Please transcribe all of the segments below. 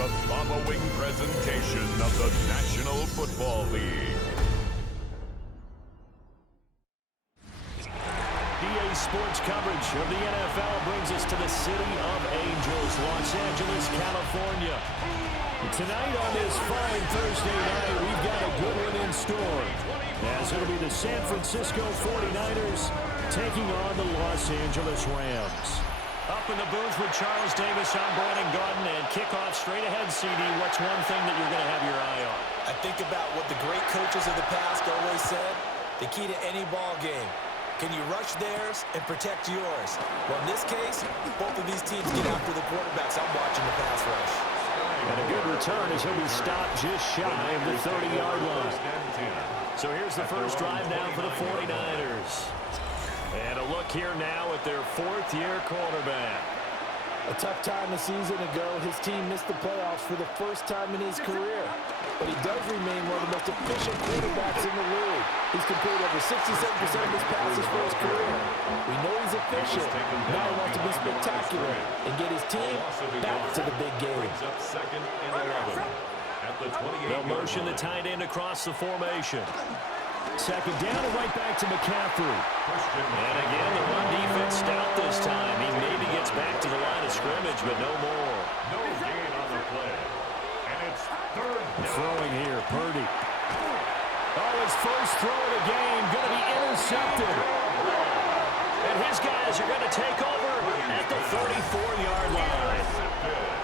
the following presentation of the National Football League. EA Sports coverage of the NFL brings us to the City of Angels, Los Angeles, California. Tonight on this fine Thursday night, we've got a good one in store, as it'll be the San Francisco 49ers taking on the Los Angeles Rams. Up in the booth with Charles Davis, I'm Brandon Gaudin, and kickoff straight ahead, CD. What's one thing that you're going to have your eye on? I think about what the great coaches of the past always said, the key to any ball game. Can you rush theirs and protect yours? Well, in this case, both of these teams get after the quarterbacks. I'm watching the pass rush. And a good return as he'll be stopped just shy of the 30-yard line. So here's the first drive now for the 49ers. And a look here now at their fourth-year quarterback. A tough time this season ago, his team missed the playoffs for the first time in his career. But he does remain one of the most efficient quarterbacks in the league. He's completed over 67% of his passes for his career. We know he's efficient. Now he wants to be spectacular and get his team back to the big game. They'll motion the tight end across the formation. Second down and right back to McCaffrey. And again, the run defense stout this time. He maybe gets back to the line of scrimmage, but no more. No gain on the play. And it's third down. Throwing here, Purdy. Oh, his first throw of the game, going to be intercepted. And his guys are going to take over at the 34-yard line.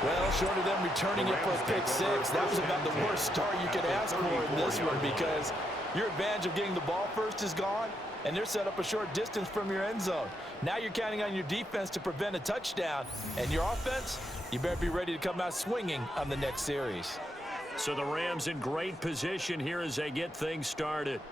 Well, short of them returning it for a pick six, that was about the worst start you could ask for in this one, because your advantage of getting the ball first is gone, and they're set up a short distance from your end zone. Now you're counting on your defense to prevent a touchdown, and your offense, you better be ready to come out swinging on the next series. So the Rams in great position here as they get things started.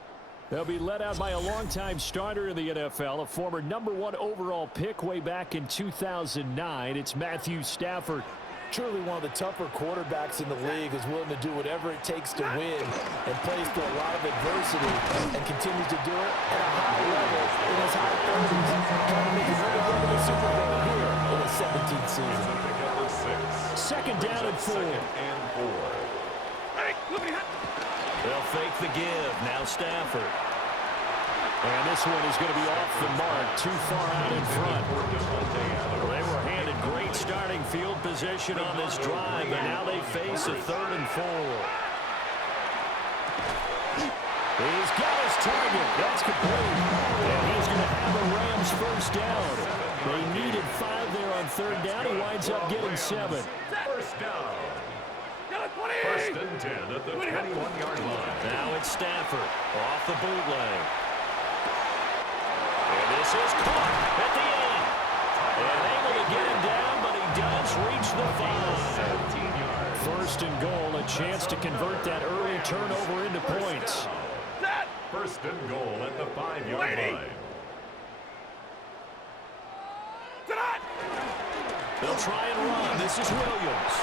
They'll be led out by a longtime starter in the NFL, a former #1 overall pick way back in 2009. It's Matthew Stafford. Truly one of the tougher quarterbacks in the league, is willing to do whatever it takes to win and plays through a lot of adversity and continues to do it at a high level in his high 30s. Trying to make his way to the Super Bowl here in his 17th season. Second down and 4. They'll fake the give. Now Stafford. And this one is going to be off the mark, too far out in front. They were handed great starting field position on this drive, and now they face a 3rd and 4. He's got his target. That's complete. And he's going to have the Rams first down. They needed 5 there on 3rd down. He winds up getting 7. First down. First and 10 at the 21-yard line. Now it's Stafford off the bootleg. And this is caught at the end. And able to get him down, but he does reach the 5. First and goal, a chance to convert that early turnover into points. First and goal at the 5-yard line. They'll try and run. This is Williams.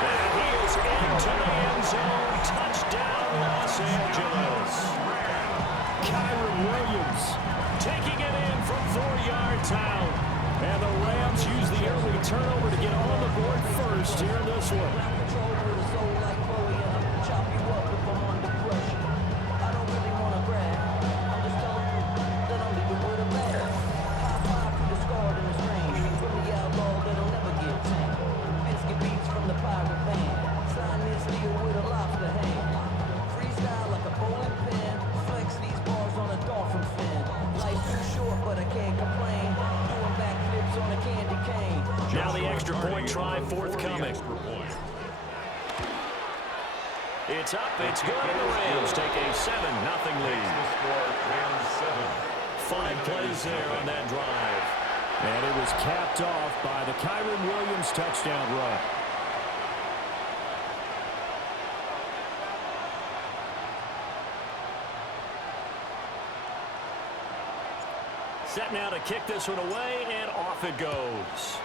And he is into the end zone. Touchdown, Los Angeles. Kyron Williams taking it in from 4-yards out. And the Rams use the early turnover to get on the board first here in this one. Now the extra point try forthcoming. It's up, it's good, and the Rams take a 7-0 lead. 5 plays there on that drive. And it was capped off by the Kyron Williams touchdown run. Set now to kick this one away, and off it goes.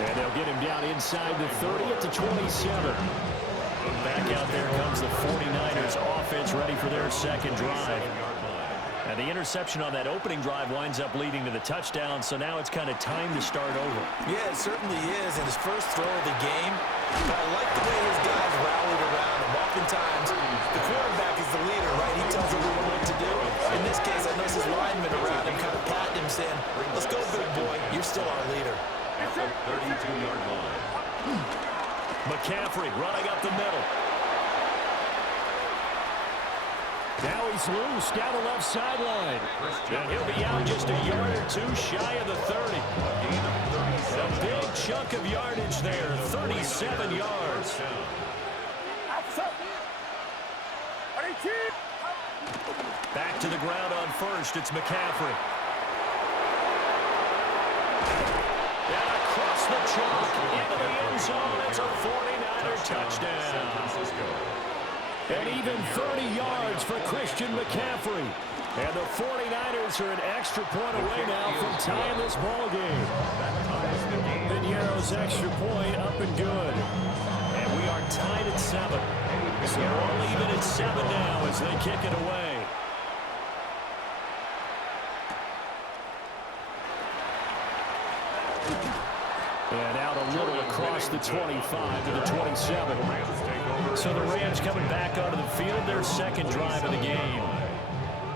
And they'll get him down inside the 30 at the 27. Back out there comes the 49ers offense, ready for their second drive. And the interception on that opening drive winds up leading to the touchdown, so now it's kind of time to start over. Yeah, it certainly is, and his first throw of the game. But I like the way his guys rallied around him. Oftentimes, the quarterback is the leader, right? He tells everyone what to do. In this case, I noticed his linemen around him kind of patting him, saying, let's go, big boy. You're still our leader. At the 32-yard line. McCaffrey running up the middle. Now he's loose down the left sideline. And he'll be out just a yard or two shy of the 30. A big chunk of yardage there, 37 yards. Back to the ground on first, it's McCaffrey. And across the chalk, into the end zone, it's a 49er touchdown. And even 30 yards for Christian McCaffrey. And the 49ers are an extra point away now from tying this ball game. Piñeiro's extra point up and good. And we are tied at 7. So we'll leave it at 7 now as they kick it away. And out a little across the 25 to the 27. So the Rams coming back onto the field, their second drive of the game.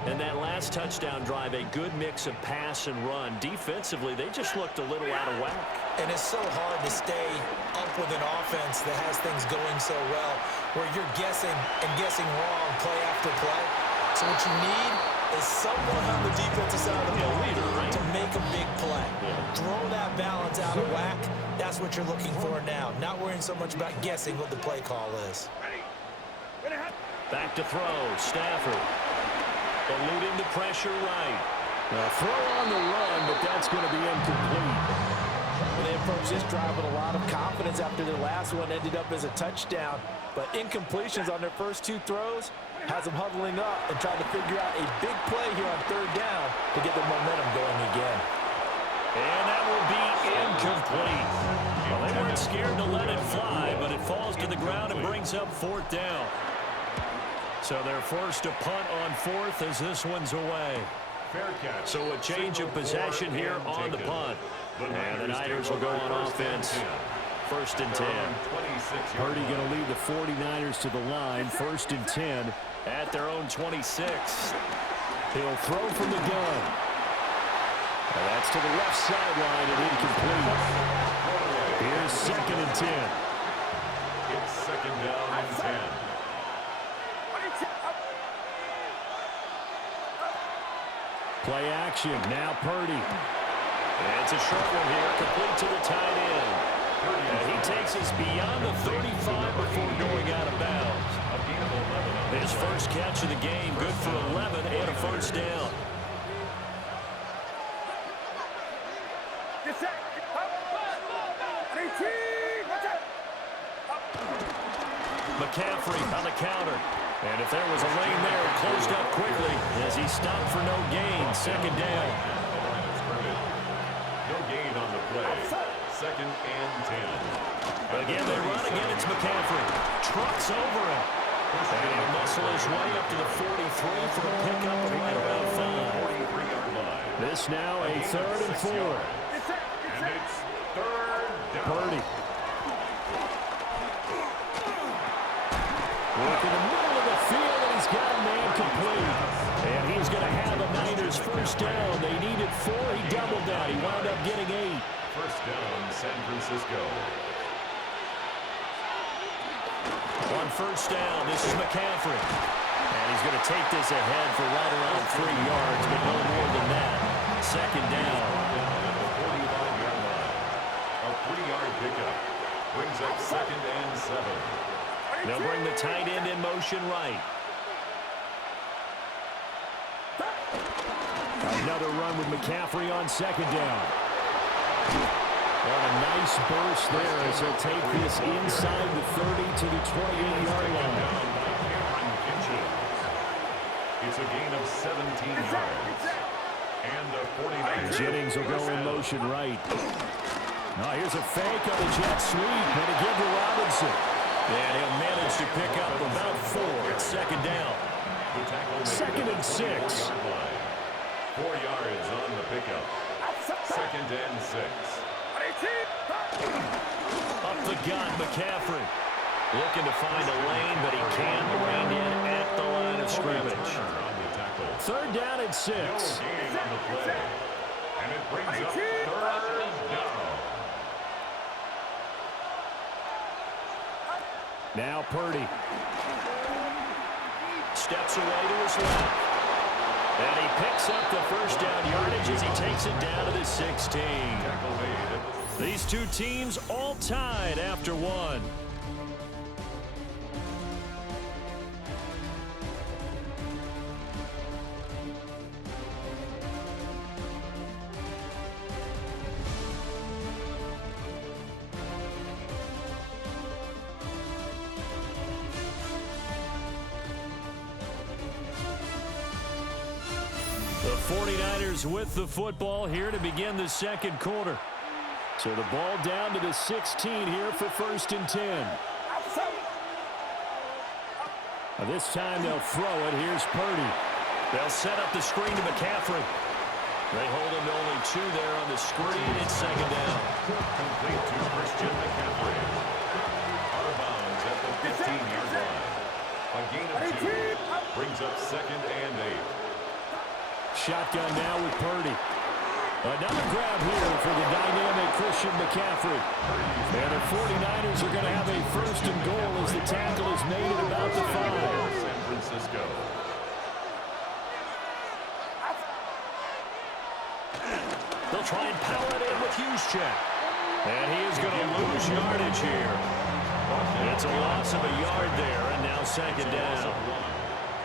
And that last touchdown drive, a good mix of pass and run. Defensively, they just looked a little out of whack. And it's so hard to stay up with an offense that has things going so well, where you're guessing and guessing wrong play after play. So what you need is someone on the defensive side of the ball to make a big play. Throw that balance out of whack. That's what you're looking for now. Not worrying so much about guessing what the play call is. Back to throw. Stafford. Eluding the pressure right. Throw on the run, but that's going to be incomplete. They approached this drive with a lot of confidence after their last one ended up as a touchdown. But incompletions on their first two throws has them huddling up and trying to figure out a big play here on third down to get their momentum going again. And that will be incomplete. Well, they weren't scared to let it fly, but it falls to the ground and brings up fourth down. So they're forced to punt on fourth as this one's away. So a change of possession here on the punt. And the Niners will go on offense. First and 10. Purdy going to lead the 49ers to the line. First and 10 at their own 26. He'll throw from the gun. And that's to the left sideline and incomplete. Here's second and 10. It's second down and 10. Play action. Now Purdy. And it's a short one here. Complete to the tight end. And he takes us beyond the 35 before going out of bounds. His first catch of the game. Good for 11 and a first down. McCaffrey on the counter. And if there was a lane there, it closed up quickly as he stopped for no gain. Second down. No gain on the play. Second and 10. Again, they run again. It's McCaffrey. Trucks over him. And he'll muscle his way up to the 43 for a pickup right around 5. This now a third and 4. And it's third down. Purdy. Work in the middle of the field, and he's got a man complete. And he's going to have the Niners first down. They needed 4. He doubled that. He wound up getting 8. First down, San Francisco. On first down, this is McCaffrey. And he's going to take this ahead for right around 3 yards, but no more than that. Second down. At the 45-yard line. A 3-yard pickup. Brings up second and 7. They'll bring the tight end in motion right. Another run with McCaffrey on second down. And a nice burst there as he'll take this inside the 30 to the 28-yard line. It's a gain of 17 yards. And a 49. Jennings will go in motion right. Now here's a fake on the jet sweep. And a give to Robinson. And he'll manage to pick up about 4 at second down. Second and 6. 4 yards on the pickup. 2nd and 6. Up the gun, McCaffrey. Looking to find a lane, but he can't rein in at the line of scrimmage. 3rd down and 6. Gain on the play. And it brings up 3rd down. Now Purdy. Steps away to his left. And he picks up the 1st down yardage as he takes it down to the 16. These two teams all tied after one. The 49ers with the football here to begin the 2nd quarter. So the ball down to the 16 here for 1st and 10. Now this time they'll throw it. Here's Purdy. They'll set up the screen to McCaffrey. They hold him to only 2 there on the screen. It's 2nd down. Complete to Christian McCaffrey. Out of bounds at the 15-yard line. A gain of 2 brings up 2nd and 8. Shotgun now with Purdy. Another grab here for the dynamic Christian McCaffrey. And the 49ers are going to have a 1st and goal as the tackle is made at about the 5. San Francisco. They'll try and power it in with Juszczyk. And he is going to lose yardage here. It's a loss of a yard there, and now 2nd down.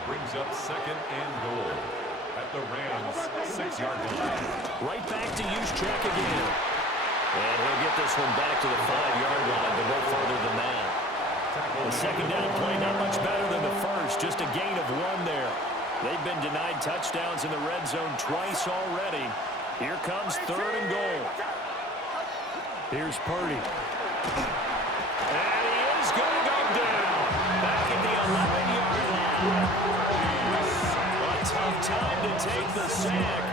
Brings up 2nd and goal. At the Rams' 6-yard line. Right back to Juszczyk again. And he'll get this one back to the 5-yard line, but no further than that. The 2nd down play not much better than the 1st, just a gain of 1 there. They've been denied touchdowns in the red zone twice already. Here comes 3rd and goal. Here's Purdy. And he is going to go down. Back at the 11-yard line. Tough time to take the sack.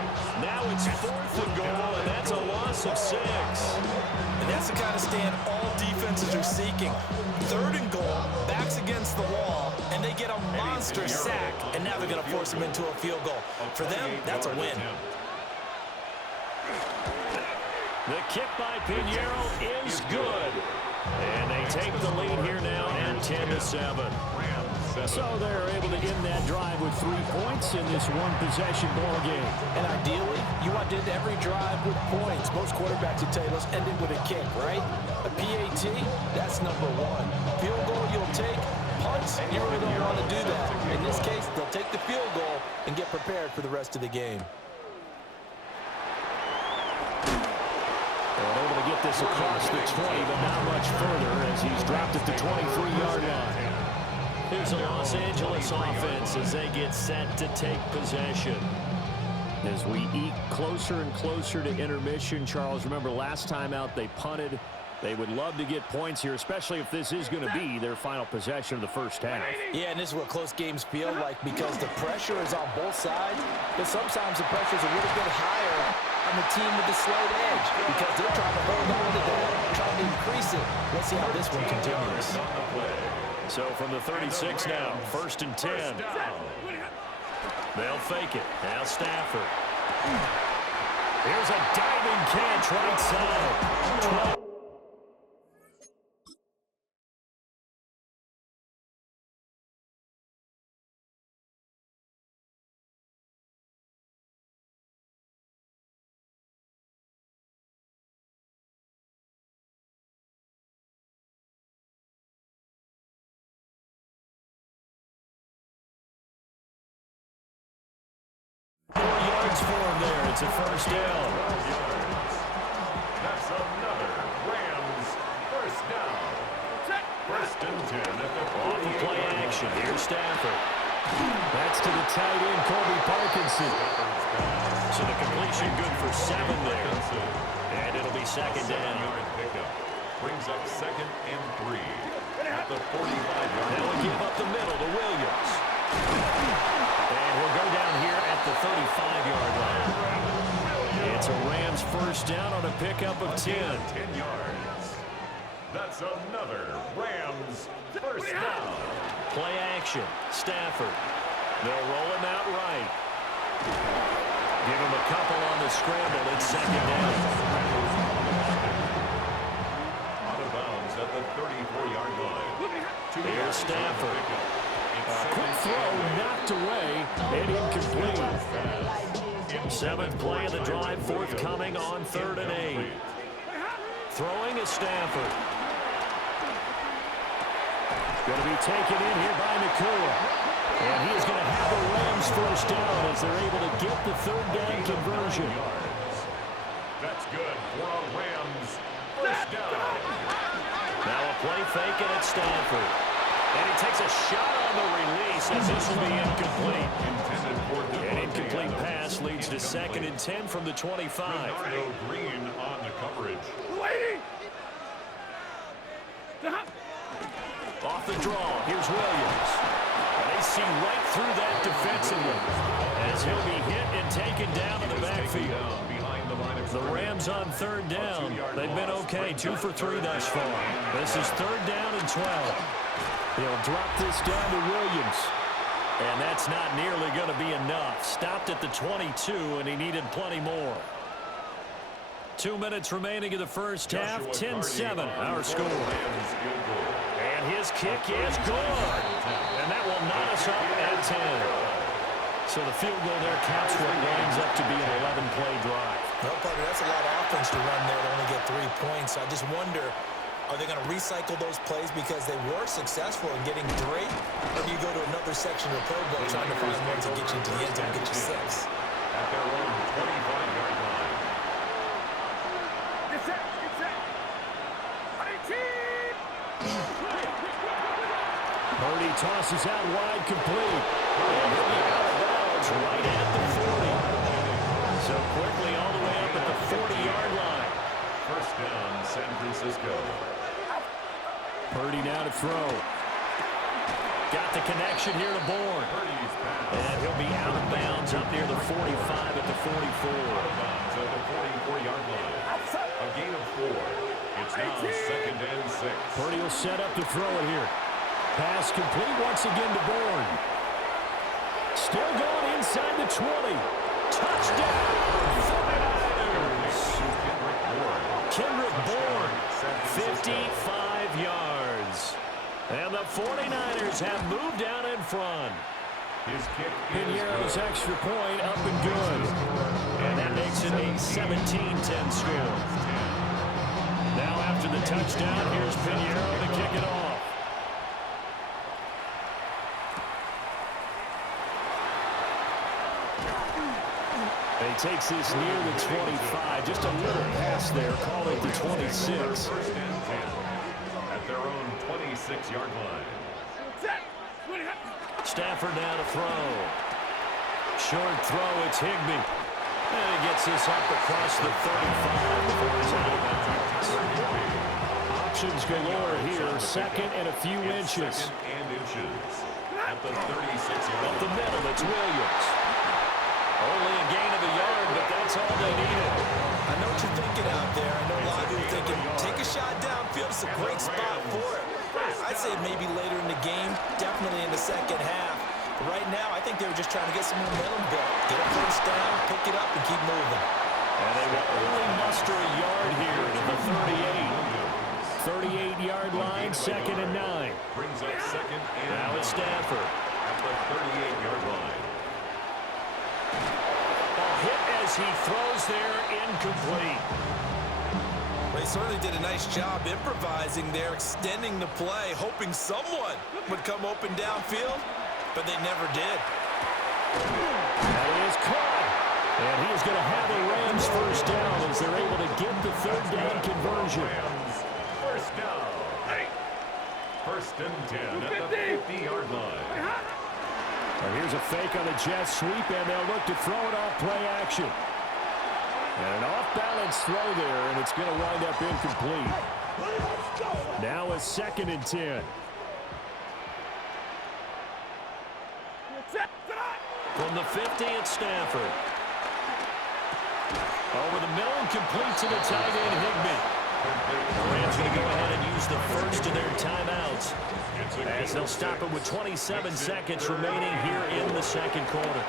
Now it's 4th and goal, and that's a loss of 6. And that's the kind of stand all defenses are seeking. 3rd and goal, backs against the wall, and they get a monster sack, and now they're going to force him into a field goal. For them, that's a win. The kick by Pinheiro is good. And they take the lead here now at 10-7. So they're able to end that drive with 3 points in this one-possession ball game. And ideally, you want to end every drive with points. Most quarterbacks would tell you, let's end it with a kick, right? A PAT, that's number 1. Field goal you'll take. Punts, you really don't want to do that. In this case, they'll take the field goal and get prepared for the rest of the game. They're able to get this across the 20, but not much further as he's dropped at the 23-yard line. Here's a Los Angeles offense as they get set to take possession. As we eke closer and closer to intermission, Charles, remember last time out they punted. They would love to get points here, especially if this is going to be their final possession of the 1st half. Yeah, and this is what close games feel like because the pressure is on both sides, but sometimes the pressure is a little bit higher on the team with the slight edge because they're trying to hold on to that, trying to increase it. Let's see how this one continues. So from the 36 now, 1st and 10. They'll fake it. Now Stafford. Here's a diving catch right side. 12. For him there. It's a 1st down. That's another Rams 1st down. 1st and 10 at the off the play action. Here's Stafford. That's to the tight end, Colby Parkinson. So the completion good for 7 there. And it'll be 2nd down. Brings up 2nd and 3 at the 45-yard line. They'll give up the middle to Williams. And he'll go down here at the 35-yard line. It's a Rams first down on a pickup of 10. 10 yards. That's another Rams first down. Play action. Stafford. They'll roll him out right. Give him a couple on the scramble. It's second down. Out of bounds at the 34-yard line. Here's Stafford. Quick throw knocked away and incomplete. Seventh play of the drive, forthcoming on 3rd and 8. Throwing is Stafford. Going to be taken in here by Nakua. And he is going to have the Rams first down as they're able to get the 3rd down conversion. That's good for a Rams first down. Now a play fake and it's Stafford. And he takes a shot on the release as this will be incomplete. An incomplete pass leads to 2nd and 10 from the 25. Bernardo Green on the coverage. Off the draw, here's Williams. And they see right through that defensively as he'll be hit and taken down in the backfield. The Rams on 3rd down. They've been okay, 2 for 3 thus far. This is 3rd down and 12. He'll drop this down to Williams. And that's not nearly going to be enough. Stopped at the 22, and he needed plenty more. 2 minutes remaining in the first half. 10-7, our score. And his kick is good. And that will knot us up at 10. So the field goal there counts what winds up to be an 11-play drive. Well, partner, that's a lot of offense to run there to only get 3 points. I just wonder, are they going to recycle those plays because they were successful in getting 3? Or do you go to another section of the playbook trying to find ones that get you into the end zone and get you 6? At their own 25-yard line. Purdy tosses out wide, complete. And he'll be out of bounds right at the 40. So quickly all the way up at the 40-yard line. First down, San Francisco. Purdy now to throw. Got the connection here to Bourne. And he'll be out of bounds up near the 45 at the 44. Out of bounds at the 44-yard line. A gain of 4. It's now 2nd and 6. Purdy will set up to throw it here. Pass complete once again to Bourne. Still going inside the 20. Touchdown! 49ers! Kendrick Bourne, 55 yards. And the 49ers have moved down in front. His kick Pinheiro's extra point up and good. And that makes it a 17-10 score. Now after the touchdown, here's Pinheiro to kick it off. He takes this near the 25. Just a little pass there. Call it the 26. First and 10 at their own 26-yard line. Stafford now to throw. Short throw, it's Higbee. And he gets this up across the 35 before he's out of bounds. Options galore here. 2nd and a few inches. 2nd and inches at the 36-yard Up the line. middle, it's Williams. Only a gain of a yard, but that's all they needed. I know what you're thinking out there. I know a lot of you are thinking, take a shot downfield. It's a great spot for it. I'd say maybe later in the game, definitely in the second half. But right now, I think they were just trying to get some momentum built. Get a first down, pick it up, and keep moving. And they will only muster a yard here to the 38. 38-yard line, 2nd and 9. Brings up 2nd and Now it's Stafford. at the 38-yard line. Hit as he throws there, incomplete. They certainly did a nice job improvising there, extending the play, hoping someone would come open downfield, but they never did. That is caught. And he is going to have the Rams first down as they're able to get the 3rd down conversion. Rams first down. 1st and 10 at the 50-yard line. And here's a fake on the jet sweep, and they'll look to throw it off play action. And an off-balance throw there, and it's going to wind up incomplete. Now a 2nd and 10. From the 50, it's Stafford. Over the middle and complete to the tight end, Higbee. The Rams going to go ahead and use the first of their timeouts as they'll stop it with 27 seconds remaining here in the second quarter.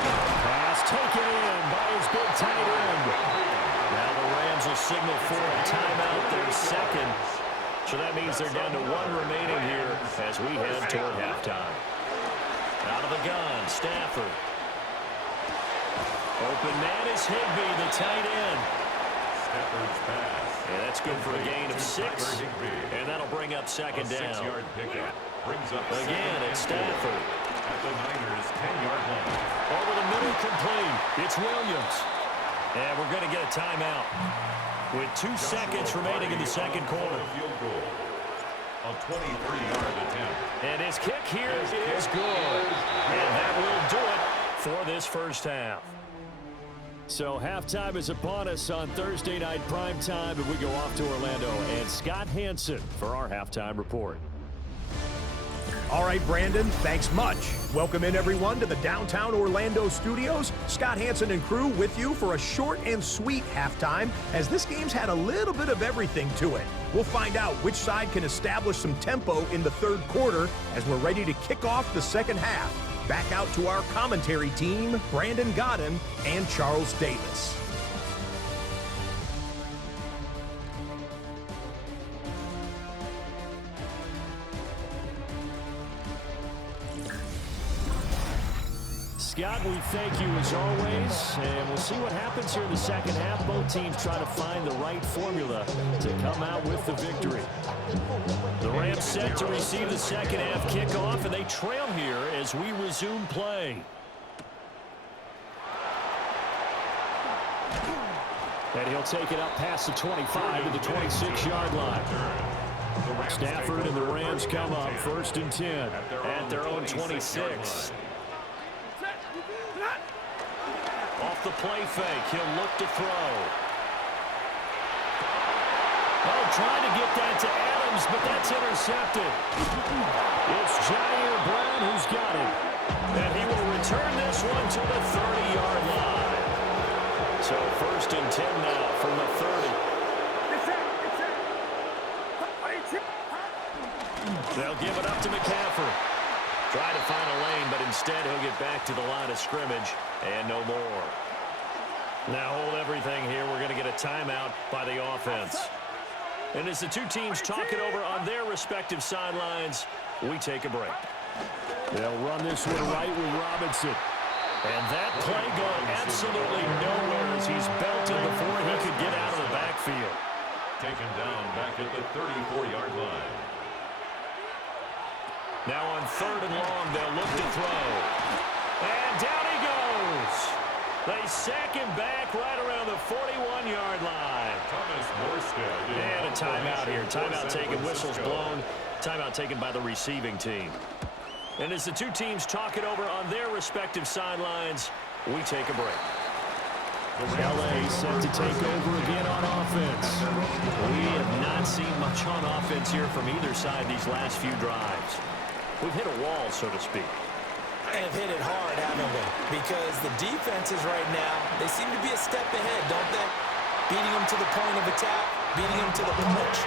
Pass taken in by his big tight end. Now the Rams will signal for a timeout, their second. So that means they're down to one remaining here as we head toward halftime. Out of the gun, Stafford. Open man is Higbee, the tight end. Stafford's pass. And that's good for a gain of 6. And that'll bring up second down. 6-yard pickup. Brings up Again, it's Stafford. At the Niners' 10-yard line. Over the middle, complete. It's Williams. And we're going to get a timeout with 2 seconds remaining in the second quarter. Field goal. A 23-yard attempt. And his kick here is good. And that will do it for this first half. So halftime is upon us on Thursday night primetime, and we go off to Orlando. And Scott Hansen for our halftime report. All right, Brandon, thanks much. Welcome in, everyone, to the downtown Orlando studios. Scott Hansen and crew with you for a short and sweet halftime, as this game's had a little bit of everything to it. We'll find out which side can establish some tempo in the third quarter as we're ready to kick off the second half. Back out to our commentary team, Brandon Godden and Charles Davis. Scott, we thank you as always, and we'll see what happens here in the second half. Both teams try to find the right formula to come out with the victory. The Rams set to receive the second half kickoff, and they trail here as we resume play. And he'll take it up past the 25 to the 26-yard line. Stafford and the Rams come up first and 10 at their own 26. Off the play fake, he'll look to throw. Oh, trying to get that to Adams, but that's intercepted. It's Jair Brown who's got it. And he will return this one to the 30-yard line. So first and 10 now from the 30. They'll give it up to McCaffrey. Try to find a lane, but instead he'll get back to the line of scrimmage and no more. Now hold everything here. We're going to get a timeout by the offense. And as the two teams talk it over on their respective sidelines, we take a break. They'll run this one right with Robinson. And that play going absolutely nowhere as he's belted before he could get out of the backfield. Taken down back at the 34-yard line. Now on third and long, they'll look to throw. And down he goes. They sack him back right around the 41-yard line. Thomas Morstead. And a timeout here. Timeout taken, whistles blown. Timeout taken by the receiving team. And as the two teams talk it over on their respective sidelines, we take a break. LA set to take over again on offense. We have not seen much on offense here from either side these last few drives. We've hit a wall, so to speak. And have hit it hard, haven't we? Because the defenses right now, they seem to be a step ahead, don't they? Beating them to the point of attack, beating them to the punch.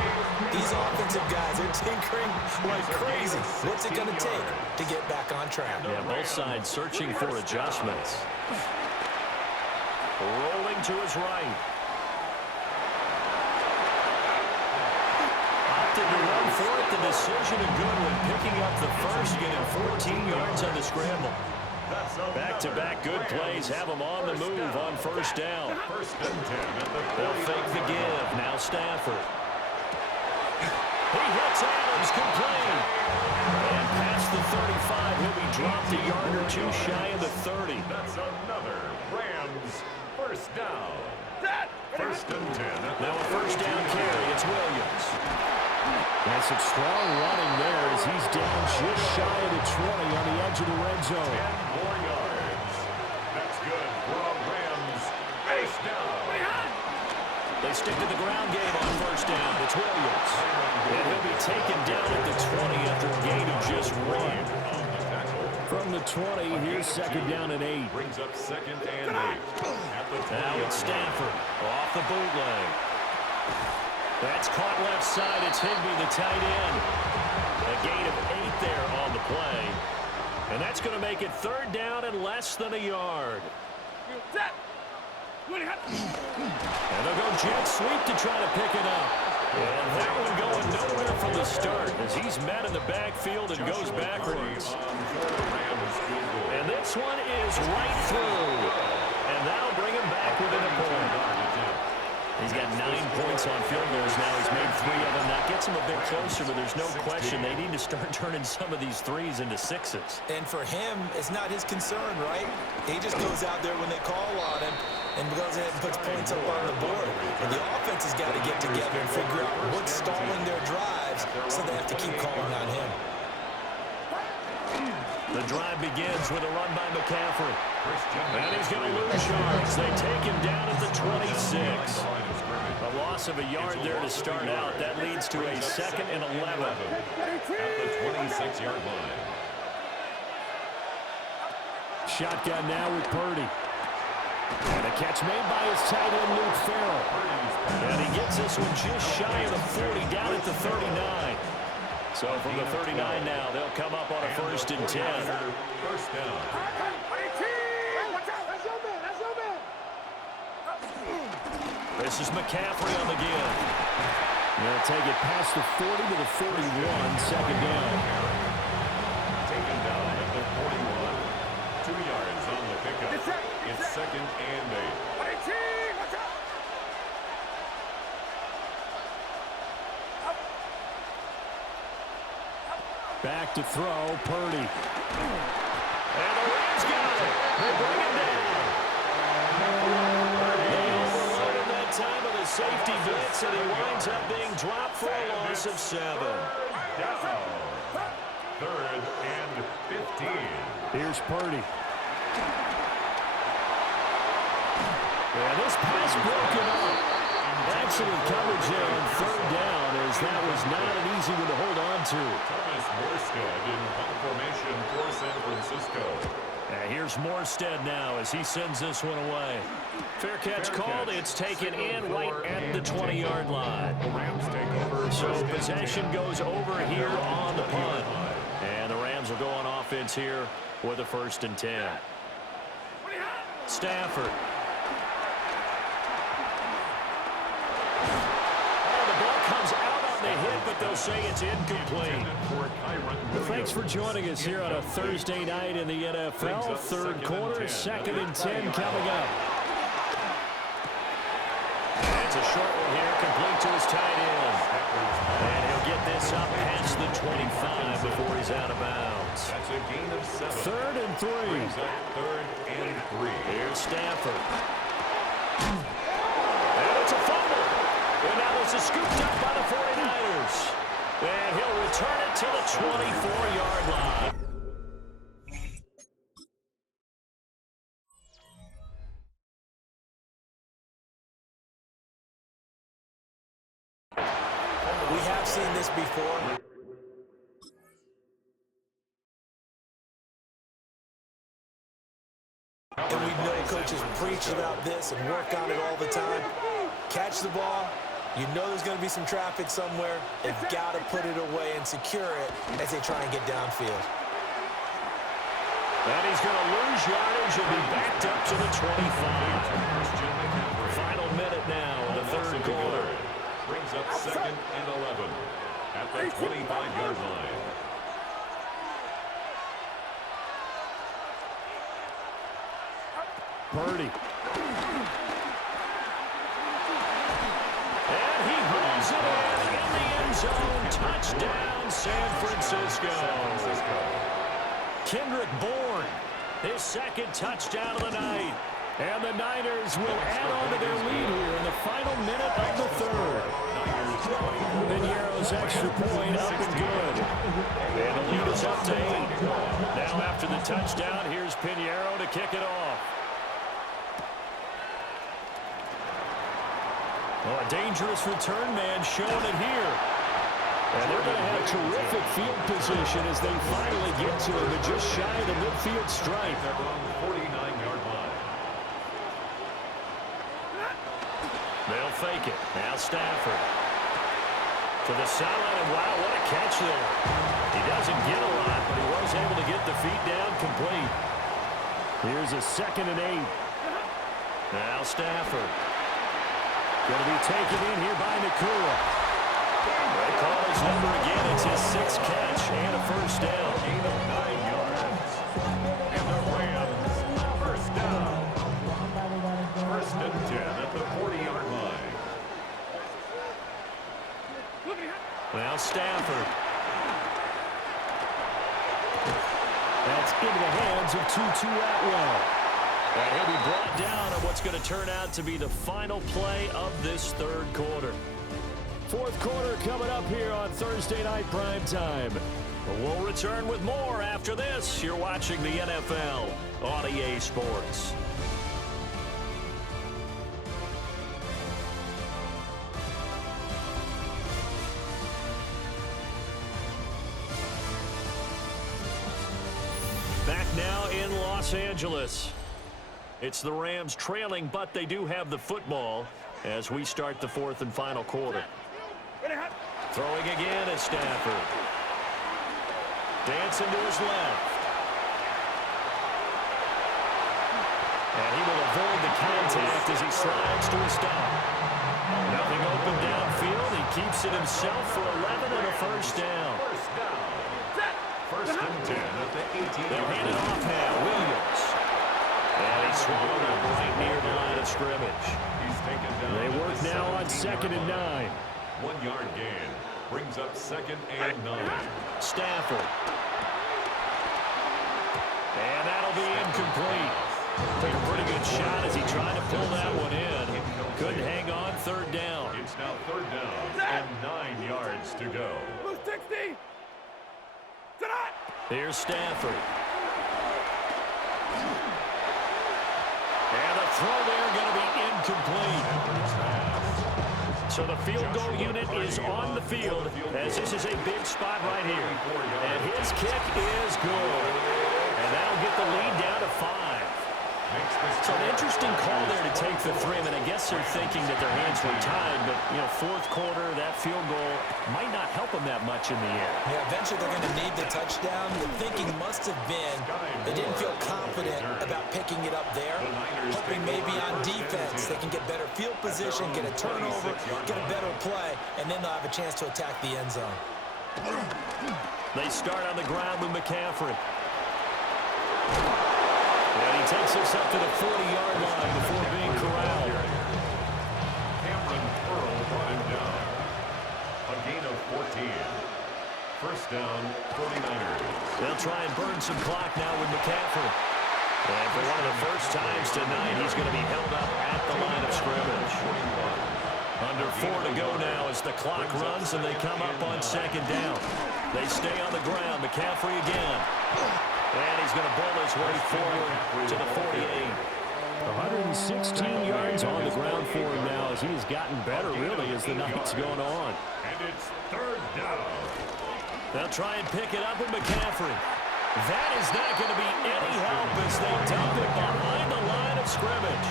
These offensive guys are tinkering like crazy. What's it going to take to get back on track? Yeah, both sides searching for adjustments. Rolling to his right. Opted to run for it. The decision a good one. Picking up the first, getting 14 yards on the scramble. Back-to-back good plays have them on the move on first down. They'll fake the give. Now Stafford. He hits Adams, complete. And past the 35, he'll be dropped a yard or two shy of the 30. That's another Rams first down. First and 10. Now a first down carry. It's Williams. That's some strong running there as he's down just shy of the 20 on the edge of the red zone. 10 more yards. That's good for a Rams first down. They stick to the ground game on first down. It's Williams. And he'll be taken down at the 20 after a gain of just 1. For from the 20. Here's second down and 8. Brings up second and 8. At the 20. Now it's Stanford off the bootleg. That's caught left side. It's Higbee, the tight end. A gain of 8 there on the play. And that's going to make it third down and less than a yard. And they'll go jet sweep to try to pick it up. And that one going nowhere from the start as he's met in the backfield and goes backwards. And this one is right through. And that'll bring him back within a point. He's got 9 points on field goals now. He's made 3 of them. That gets him a bit closer, but there's no question they need to start turning some of these threes into sixes. And for him, it's not his concern, right? He just goes out there when they call on him and goes ahead and puts points up on the board. And the offense has got to get together and figure out what's stalling their drives, so they have to keep calling on him. The drive begins with a run by McCaffrey. And he's going to lose yards. They take him down at the 26. A loss of a yard there to start out. That leads to a second and 11. At the 26-yard line. Shotgun now with Purdy. And a catch made by his tight end, Luke Farrell. And he gets this one just shy of the 40, down at the 39. So from the 39 now, they'll come up on a first and 10. First down. This is McCaffrey on the give. They'll take it past the 40 to the 41, second down. Taken down at the 41. 2 yards on the pickup. It's second and 8. Back to throw, Purdy. And the Rams got it. They bring him down. They overloaded that time with a safety blitz, and he winds up being dropped for a loss of 7. Down. Third and 15. Here's Purdy. And this pass broken up. Excellent coverage there on third down, as that was not an easy one to hold on to. Thomas Morstead in punt formation for San Francisco. And here's Morstead now as he sends this one away. Fair catch called. It's taken in right at the 20-yard line. The Rams take over. So possession goes over here on the punt. And the Rams will go on offense here with a first and 10. Stafford. The hit, but they'll say it's incomplete. Thanks for joining us here on a Thursday night in the NFL. Third quarter, second and 10 coming up. It's a short one here, complete to his tight end. And he'll get this up past the 25 before he's out of bounds. That's a gain of 7. Third and 3. Third and 3. Here's Stafford. And it's a fumble. And now this is scooped up by the 49ers. And he'll return it to the 24-yard line. We have seen this before. And we know coaches preach about this and work on it all the time. Catch the ball. You know there's going to be some traffic somewhere. They've got to put it away and secure it as they try and get downfield. And he's going to lose yardage and be backed up to the 25. Final minute now in the third quarter. Brings up second and 11 at the 25-yard line. Purdy. And he hauls it in the end zone. Touchdown, San Francisco. Kendrick Bourne, his second touchdown of the night. And the Niners will add on to their lead here in the final minute of the third. Piñeiro's extra point up and good. And the lead is up to 8. Now after the touchdown, here's Piñeiro to kick it off. Oh, a dangerous return man showing it here. And they're going to have terrific field position as they finally get to him, but just shy of the midfield stripe. They're on the 49-yard line. They'll fake it. Now Stafford. To the sideline, and wow, what a catch there. He doesn't get a lot, but he was able to get the feet down complete. Here's a 2nd and 8. Now Stafford. Going to be taken in here by Nakua. They call his number again. It's his 6th catch and a first down. Gain of 9 yards. And the Rams, first down. 1st and 10 at the 40-yard line. Now Stafford. That's into the hands of Tutu Atwell. And he'll be brought down on what's going to turn out to be the final play of this 3rd quarter. 4th quarter coming up here on Thursday Night Primetime. We'll return with more after this. You're watching the NFL on EA Sports. Back now in Los Angeles. It's the Rams trailing, but they do have the football as we start the 4th and final quarter. Throwing again is Stafford. Dancing to his left. And he will avoid the contact as he slides to a stop. Nothing open downfield. He keeps it himself for 11 and a first down. First down. 1st and 10 at the 18. They'll hand it off now. Williams. And he swallowed up right near the line of scrimmage. He's taken down. They work now on 2nd and 9. 1-yard gain. Brings up 2nd and 9. Stafford. And that'll be incomplete. Took a pretty good shot as he tried to pull that one in. Couldn't hang on. 3rd down. It's now 3rd down and 9 yards to go. Here's Stafford. And the throw there going to be incomplete. So the field goal unit is on the field as this is a big spot right here. And his kick is good. And that'll get the lead down to 5. So an interesting call there to take the 3. I mean, I guess they're thinking that their hands were tied, but, you know, 4th quarter, that field goal might not help them that much in the end. Yeah, eventually they're going to need the touchdown. The thinking must have been they didn't feel confident about picking it up there, hoping maybe on defense they can get better field position, get a turnover, get a better play, and then they'll have a chance to attack the end zone. They start on the ground with McCaffrey. And he takes us up to the 40-yard line before being corralled. Cameron Pearl brought him down. A gain of 14. First down, 49ers. They'll try and burn some clock now with McCaffrey. And for one of the first times tonight, he's going to be held up at the line of scrimmage. Under 4 to go now as the clock runs and they come up on 2nd down. They stay on the ground. McCaffrey again. And he's going to bowl his way forward to the 48. 116 yards on the ground for him now as he's gotten better, really, as the night's going on. And it's 3rd down. They'll try and pick it up with McCaffrey. That is not going to be any help as they dump it behind the line of scrimmage.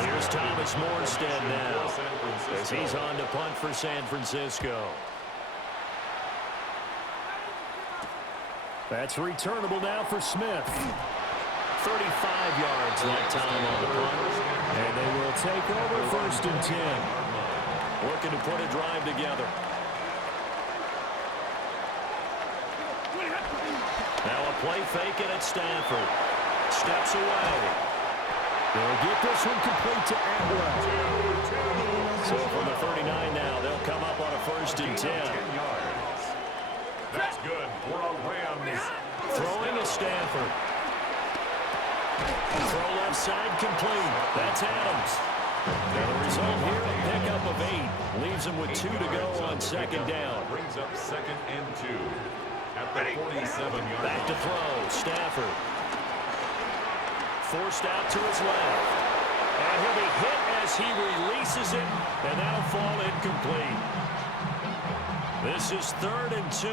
Here's Thomas Morstead now as he's on to punt for San Francisco. That's returnable now for Smith. 35 yards that time on the punt. And they will take over 1st and 10. Looking to put a drive together. Now a play fake and it's Stafford. Steps away. They'll get this one complete to Atwell. So from the 39 now, they'll come up on a 1st and 10. That's good for a Rams. Throwing to Stafford. Throw left side complete. That's Adams. And the result here, a pickup of 8. Leaves him with 2 to go on 2nd down. Brings up 2nd and 2. At the 47-yard. Back to throw. Stafford. Forced out to his left. And he'll be hit as he releases it. And that'll fall incomplete. This is 3rd and 2.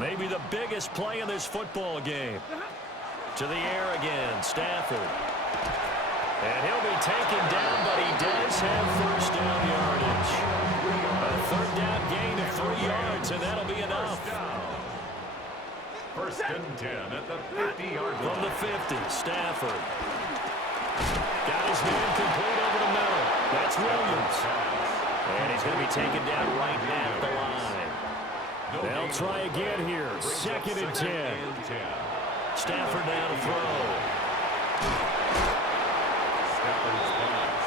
Maybe the biggest play in this football game. To the air again, Stafford. And he'll be taken down, but he does have first down yardage. A 3rd down gain of 3 yards, and that'll be enough. First and 10 at the 50-yard line. From the 50, Stafford. Got his man complete over the middle. That's Williams. And he's going to be taken down right at the line. They'll try again here. 2nd and 10. Stafford now to throw. Stafford's pass.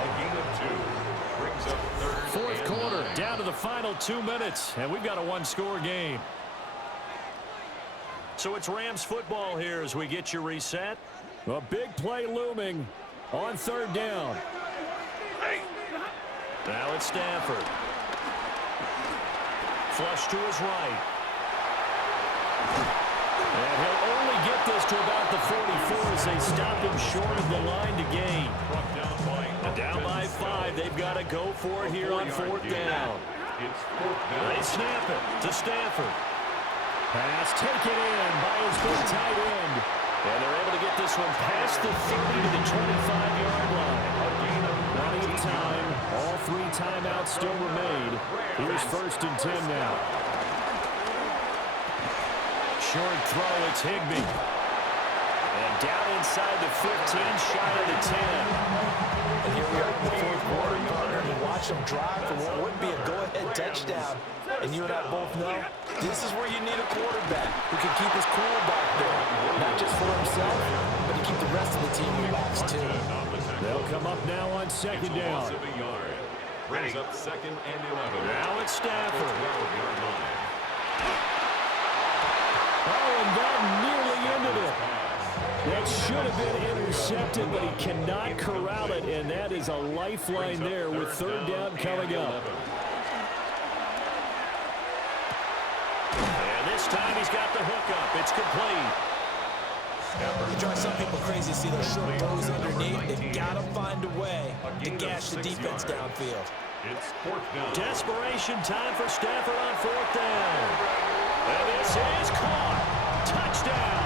A gain of 2. Brings up 3rd. 4th quarter, down to the final 2 minutes, and we've got a one-score game. So it's Rams football here as we get you reset. A big play looming on 3rd down. Now it's Stafford. Flush to his right. And he'll only get this to about the 44 as they stop him short of the line to gain. Down by 5. They've got to go for it here on 4th down. They snap it to Stafford. Pass taken in by his big tight end. And they're able to get this one past the 30 to the 25-yard line. Plenty of time. All 3 timeouts still remain. Here's 1st and 10 now. Short throw, it's Higbee. And down inside the 15, shy of the 10. And here we are in the 4th quarter, partner, and watch them drive for what would be a go-ahead touchdown. And you and I both know this is where you need a quarterback who can keep his cool back there. Not just for himself, but to keep the rest of the team relaxed too. They'll come up now on 2nd down. Brings up 2nd and 11. Now it's Stafford. Oh, and that nearly ended it. That should have been intercepted, but he cannot corral it, and that is a lifeline there with 3rd down coming up. And this time he's got the hookup. It's complete. It drives some people crazy to see those short throws underneath. They've got to find a way to gash the defense downfield. It's 4th down. Desperation time for Stafford on 4th down. And this is caught. Touchdown.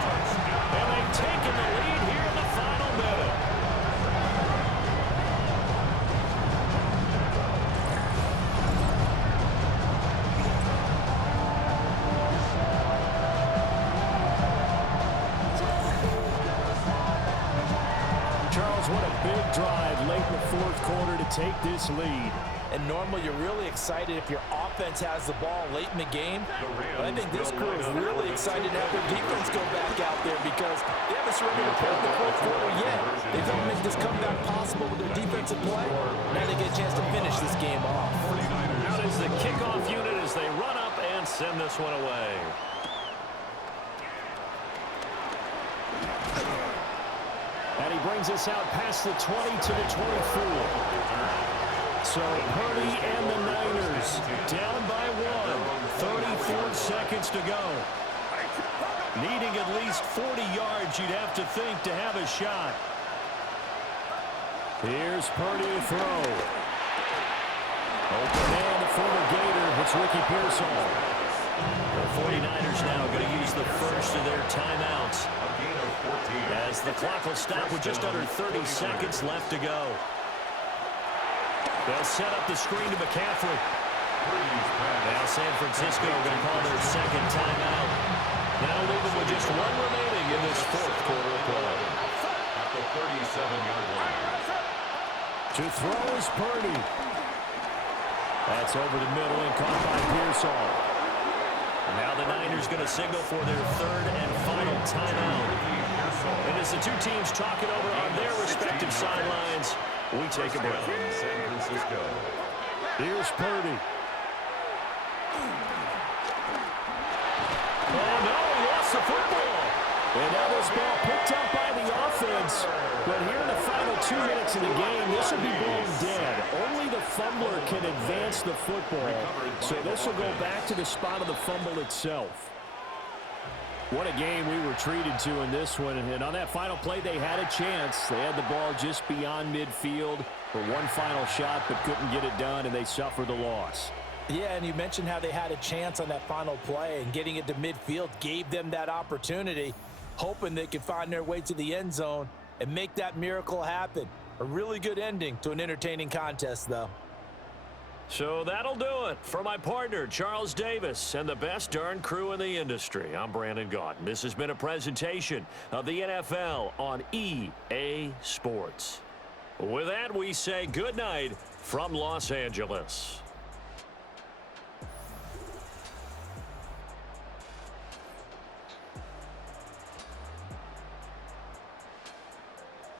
And they've taken the lead here in the final minute. Charles, what a big drive late in the 4th quarter to take this lead. And normally you're really excited if your offense has the ball late in the game. But I think this crew is really excited to have their defense go back out there because they haven't surrendered a point in the 4th quarter yet. They've helped make this comeback possible with their defensive play. Now they get a chance to finish this game off. Out is the kickoff unit as they run up and send this one away. And he brings us out past the 20 to the 24. So Purdy and the Niners down by 1. 34 seconds to go. Needing at least 40 yards, you'd have to think, to have a shot. Here's Purdy to throw. Open man, the former Gator. It's Ricky Pearsall. The 49ers now going to use the first of their timeouts as the clock will stop with just under 30 seconds left to go. They'll set up the screen to McCaffrey. Now San Francisco going to call their 2nd timeout. That'll leave them with just 1 remaining in this 4th quarter of play. At the 37-yard line. To throw is Purdy. That's over the middle and caught by Pearsall. Now the Niners going to signal for their 3rd and final timeout. And as the 2 teams talk it over on their respective sidelines, we take a break. San Francisco. Here's Purdy. Oh, no, he lost the football. And now this ball picked up by the offense. But here in the final 2 minutes of the game, this will be blown dead. Only the fumbler can advance the football. So this will go back to the spot of the fumble itself. What a game we were treated to in this one. And on that final play, they had a chance. They had the ball just beyond midfield for one final shot, but couldn't get it done, and they suffered the loss. Yeah, and you mentioned how they had a chance on that final play, and getting it to midfield gave them that opportunity, hoping they could find their way to the end zone and make that miracle happen. A really good ending to an entertaining contest, though. So that'll do it for my partner, Charles Davis, and the best darn crew in the industry. I'm Brandon Gaudin. This has been a presentation of the NFL on EA Sports. With that, we say good night from Los Angeles.